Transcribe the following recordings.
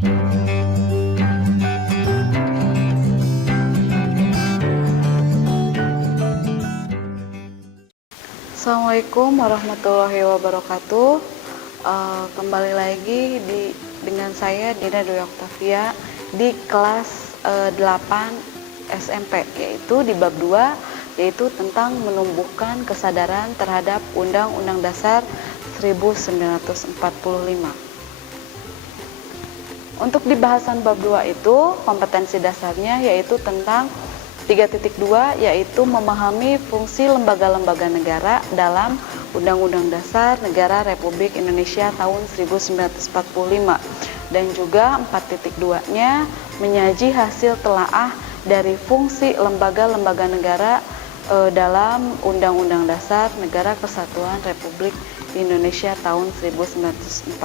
Assalamualaikum warahmatullahi wabarakatuh. Kembali lagi dengan saya Dina Dwi Oktavia di kelas 8 SMP, yaitu di bab 2, yaitu tentang menumbuhkan kesadaran terhadap Undang-Undang Dasar 1945. Untuk di bahasan bab 2 itu kompetensi dasarnya yaitu tentang 3.2, yaitu memahami fungsi lembaga-lembaga negara dalam Undang-Undang Dasar Negara Republik Indonesia tahun 1945, dan juga 4.2-nya menyaji hasil telaah dari fungsi lembaga-lembaga negara dalam Undang-Undang Dasar Negara Kesatuan Republik Indonesia tahun 1945.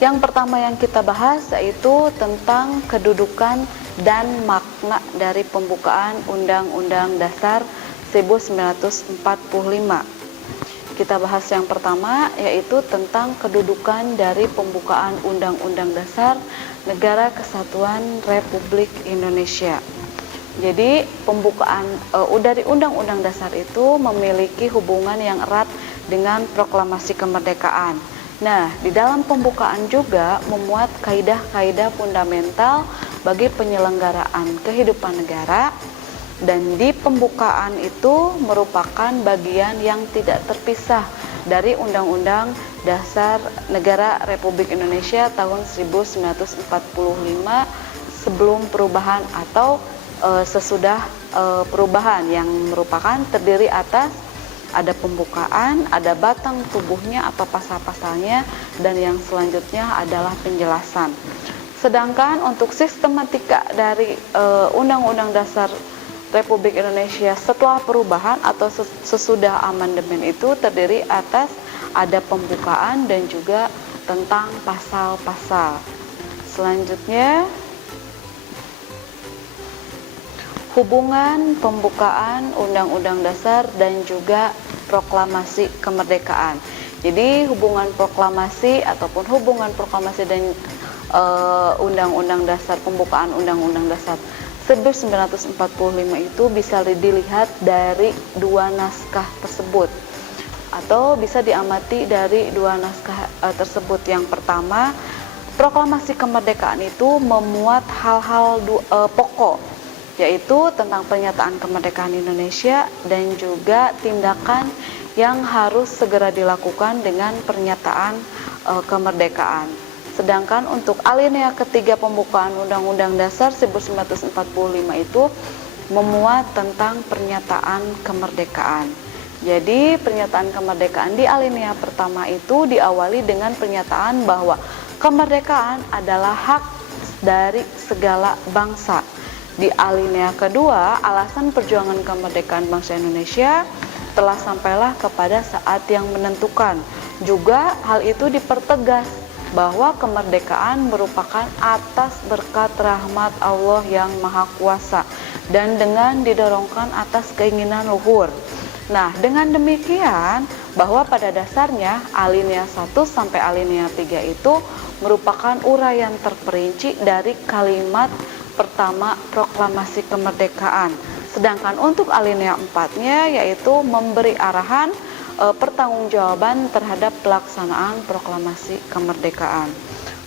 Yang pertama yang kita bahas yaitu tentang kedudukan dan makna dari pembukaan Undang-Undang Dasar 1945. Kita bahas yang pertama yaitu tentang kedudukan dari pembukaan Undang-Undang Dasar Negara Kesatuan Republik Indonesia. Jadi pembukaan dari Undang-Undang Dasar itu memiliki hubungan yang erat dengan proklamasi kemerdekaan. Nah, di dalam pembukaan juga memuat kaidah-kaidah fundamental bagi penyelenggaraan kehidupan negara, dan di pembukaan itu merupakan bagian yang tidak terpisah dari Undang-Undang Dasar Negara Republik Indonesia tahun 1945 sebelum perubahan atau sesudah perubahan, yang merupakan terdiri atas ada pembukaan, ada batang tubuhnya atau pasal-pasalnya, dan yang selanjutnya adalah penjelasan. Sedangkan untuk sistematika dari Undang-Undang Dasar Republik Indonesia setelah perubahan atau sesudah amandemen itu terdiri atas ada pembukaan dan juga tentang pasal-pasal. Selanjutnya, hubungan pembukaan Undang-Undang Dasar dan juga proklamasi kemerdekaan. Jadi hubungan proklamasi ataupun hubungan proklamasi dan Undang-Undang Dasar, pembukaan Undang-Undang Dasar 1945 itu bisa dilihat dari dua naskah tersebut, atau bisa diamati dari dua naskah tersebut. Yang pertama, proklamasi kemerdekaan itu memuat hal-hal pokok, yaitu tentang pernyataan kemerdekaan Indonesia dan juga tindakan yang harus segera dilakukan dengan pernyataan kemerdekaan. Sedangkan untuk alinea ketiga pembukaan Undang-Undang Dasar 1945 itu memuat tentang pernyataan kemerdekaan. Jadi pernyataan kemerdekaan di alinea pertama itu diawali dengan pernyataan bahwa kemerdekaan adalah hak dari segala bangsa. Di alinea kedua, alasan perjuangan kemerdekaan bangsa Indonesia telah sampailah kepada saat yang menentukan. Juga hal itu dipertegas bahwa kemerdekaan merupakan atas berkat rahmat Allah yang Maha Kuasa dan dengan didorongkan atas keinginan luhur. Nah, dengan demikian bahwa pada dasarnya alinea 1 sampai alinea 3 itu merupakan uraian terperinci dari kalimat pertama proklamasi kemerdekaan. Sedangkan untuk alinea 4-nya yaitu memberi arahan pertanggungjawaban terhadap pelaksanaan proklamasi kemerdekaan.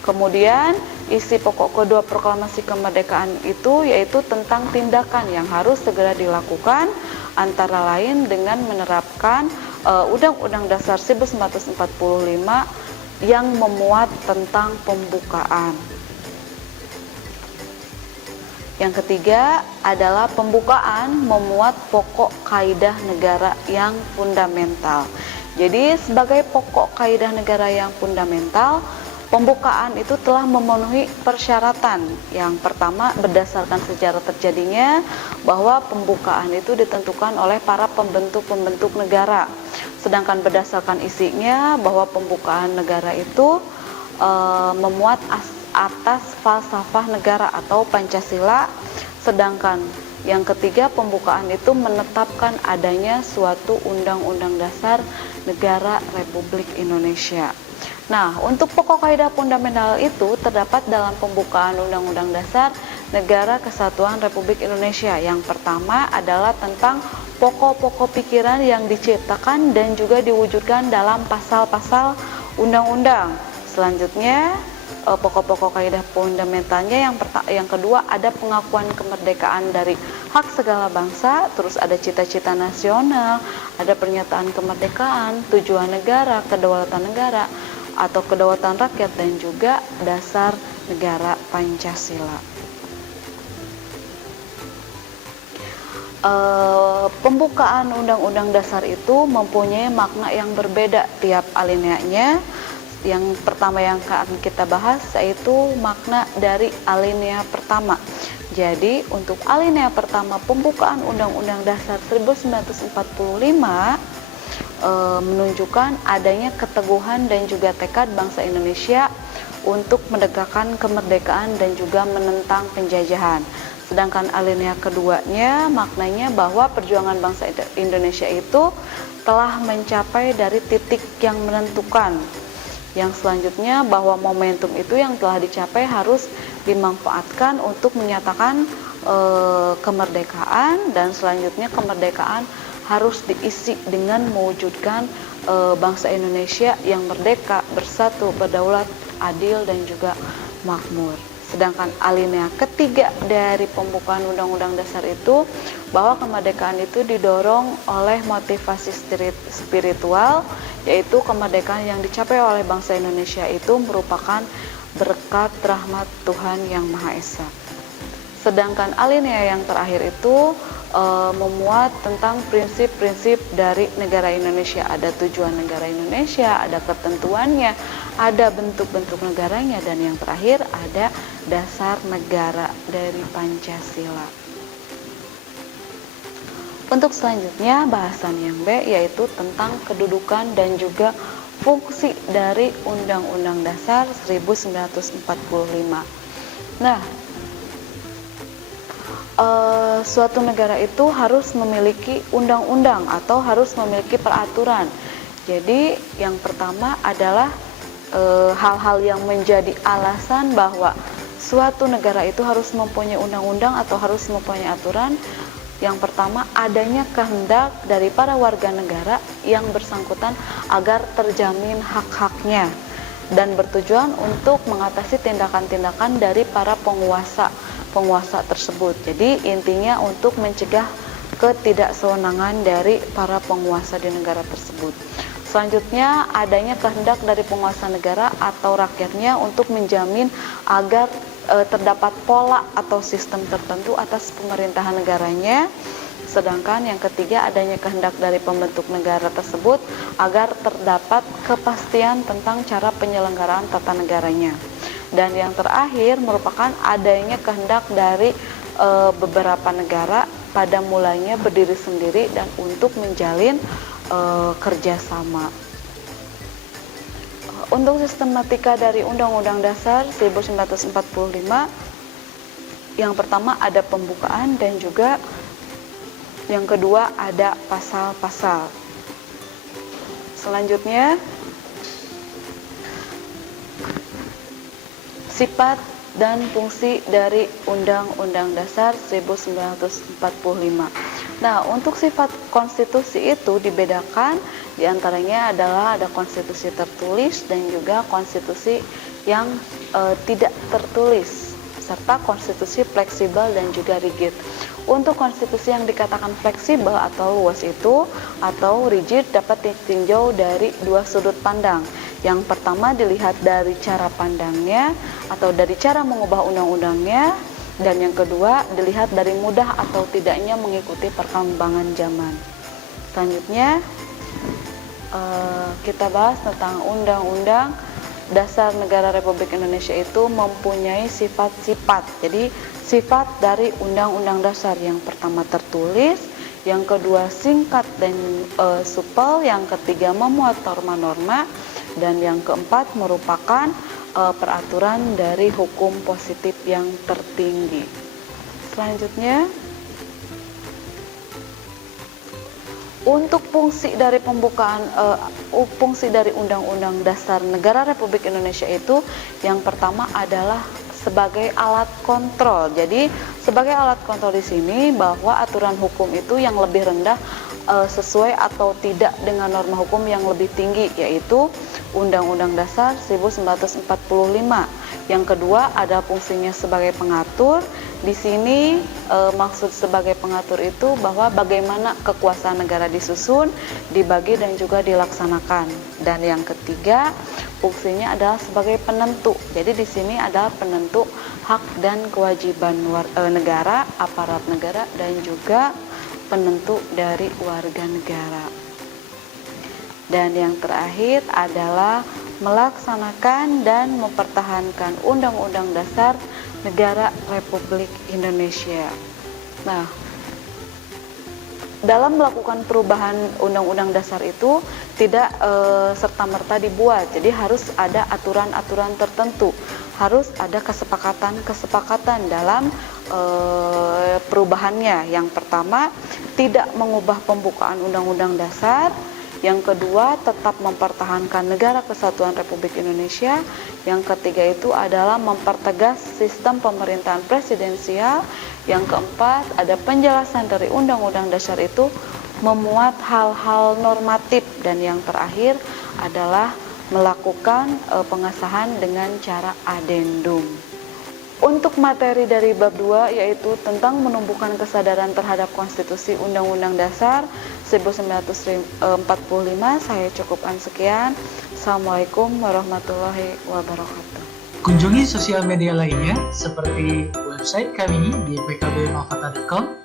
Kemudian isi pokok kedua proklamasi kemerdekaan itu yaitu tentang tindakan yang harus segera dilakukan, antara lain dengan menerapkan Undang-Undang Dasar 1945 yang memuat tentang pembukaan. Yang ketiga adalah pembukaan memuat pokok kaidah negara yang fundamental. Jadi sebagai pokok kaidah negara yang fundamental, pembukaan itu telah memenuhi persyaratan. Yang pertama, berdasarkan sejarah terjadinya bahwa pembukaan itu ditentukan oleh para pembentuk-pembentuk negara. Sedangkan berdasarkan isinya bahwa pembukaan negara itu memuat atas falsafah negara atau Pancasila. Sedangkan yang ketiga, pembukaan itu menetapkan adanya suatu Undang-Undang Dasar Negara Republik Indonesia. Nah, untuk pokok kaidah fundamental itu terdapat dalam pembukaan Undang-Undang Dasar Negara Kesatuan Republik Indonesia. Yang pertama adalah tentang pokok-pokok pikiran yang diciptakan dan juga diwujudkan dalam pasal-pasal undang-undang. Selanjutnya, pokok-pokok kaidah fundamentalnya yang kedua ada pengakuan kemerdekaan dari hak segala bangsa, terus ada cita-cita nasional, ada pernyataan kemerdekaan, tujuan negara, kedaulatan negara atau kedaulatan rakyat, dan juga dasar negara Pancasila. Pembukaan Undang-Undang Dasar itu mempunyai makna yang berbeda tiap alineanya. Yang pertama yang akan kita bahas yaitu makna dari alinea pertama. Jadi untuk alinea pertama pembukaan Undang-Undang Dasar 1945 menunjukkan adanya keteguhan dan juga tekad bangsa Indonesia untuk menegakkan kemerdekaan dan juga menentang penjajahan. Sedangkan alinea keduanya maknanya bahwa perjuangan bangsa Indonesia itu telah mencapai dari titik yang menentukan. Yang selanjutnya bahwa momentum itu yang telah dicapai harus dimanfaatkan untuk menyatakan kemerdekaan, dan selanjutnya kemerdekaan harus diisi dengan mewujudkan bangsa Indonesia yang merdeka, bersatu, berdaulat, adil, dan juga makmur. Sedangkan alinea ketiga dari pembukaan Undang-Undang Dasar itu bahwa kemerdekaan itu didorong oleh motivasi spiritual, yaitu kemerdekaan yang dicapai oleh bangsa Indonesia itu merupakan berkat rahmat Tuhan Yang Maha Esa. Sedangkan alinea yang terakhir itu memuat tentang prinsip-prinsip dari negara Indonesia. Ada tujuan negara Indonesia, ada ketentuannya, ada bentuk-bentuk negaranya, dan yang terakhir ada dasar negara dari Pancasila. Untuk selanjutnya bahasan yang B yaitu tentang kedudukan dan juga fungsi dari Undang-Undang Dasar 1945. Nah, suatu negara itu harus memiliki undang-undang atau harus memiliki peraturan. Jadi yang pertama adalah hal-hal yang menjadi alasan bahwa suatu negara itu harus mempunyai undang-undang atau harus mempunyai aturan. Yang pertama, adanya kehendak dari para warga negara yang bersangkutan agar terjamin hak-haknya dan bertujuan untuk mengatasi tindakan-tindakan dari para penguasa tersebut. Jadi intinya untuk mencegah ketidaksewenangan dari para penguasa di negara tersebut. Selanjutnya, adanya kehendak dari penguasa negara atau rakyatnya untuk menjamin agar terdapat pola atau sistem tertentu atas pemerintahan negaranya. Sedangkan yang ketiga, adanya kehendak dari pembentuk negara tersebut agar terdapat kepastian tentang cara penyelenggaraan tata negaranya. Dan yang terakhir merupakan adanya kehendak dari beberapa negara pada mulanya berdiri sendiri dan untuk menjalin kerjasama. Untuk sistematika dari Undang-Undang Dasar 1945, yang pertama ada pembukaan dan juga yang kedua ada pasal-pasal. Selanjutnya, sifat dan fungsi dari Undang-Undang Dasar 1945. Nah, untuk sifat konstitusi itu dibedakan, diantaranya adalah ada konstitusi tertulis dan juga konstitusi yang tidak tertulis, serta konstitusi fleksibel dan juga rigid. Untuk konstitusi yang dikatakan fleksibel atau luas itu atau rigid dapat ditinjau dari dua sudut pandang. Yang pertama dilihat dari cara pandangnya atau dari cara mengubah undang-undangnya, dan yang kedua dilihat dari mudah atau tidaknya mengikuti perkembangan zaman. Selanjutnya kita bahas tentang Undang-Undang Dasar Negara Republik Indonesia itu mempunyai sifat-sifat. Jadi sifat dari Undang-Undang Dasar yang pertama tertulis, yang kedua singkat dan supel, yang ketiga memuat norma-norma, dan yang keempat merupakan peraturan dari hukum positif yang tertinggi. Selanjutnya, Untuk fungsi dari fungsi dari Undang-Undang Dasar Negara Republik Indonesia itu yang pertama adalah sebagai alat kontrol. Jadi sebagai alat kontrol di sini bahwa aturan hukum itu yang lebih rendah sesuai atau tidak dengan norma hukum yang lebih tinggi, yaitu Undang-Undang Dasar 1945. Yang kedua ada fungsinya sebagai pengatur. Di sini maksud sebagai pengatur itu bahwa bagaimana kekuasaan negara disusun, dibagi dan juga dilaksanakan. Dan yang ketiga, fungsinya adalah sebagai penentu. Jadi di sini adalah penentu hak dan kewajiban negara, aparat negara dan juga penentu dari warga negara. Dan yang terakhir adalah melaksanakan dan mempertahankan Undang-Undang Dasar Negara Republik Indonesia. Nah, dalam melakukan perubahan Undang-Undang Dasar itu tidak serta-merta dibuat. Jadi harus ada aturan-aturan tertentu, harus ada kesepakatan dalam perubahannya. Yang pertama, tidak mengubah pembukaan Undang-Undang Dasar. Yang kedua, tetap mempertahankan Negara Kesatuan Republik Indonesia. Yang ketiga itu adalah mempertegas sistem pemerintahan presidensial. Yang keempat, ada penjelasan dari Undang-Undang Dasar itu memuat hal-hal normatif. Dan yang terakhir adalah melakukan pengesahan dengan cara adendum. Untuk materi dari bab 2 yaitu tentang menumbuhkan kesadaran terhadap konstitusi Undang-Undang Dasar 1945, saya cukupkan sekian. Assalamualaikum warahmatullahi wabarakatuh. Kunjungi sosial media lainnya seperti website kami di pkbmalkata.com,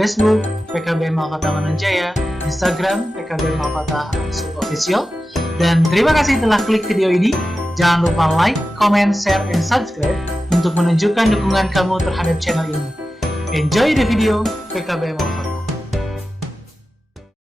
Facebook PKB Malkata Mananjaya, Instagram PKB Malkata _official. Dan terima kasih telah klik video ini. Jangan lupa like, comment, share, and subscribe untuk menunjukkan dukungan kamu terhadap channel ini. Enjoy the video, PKB Malkata.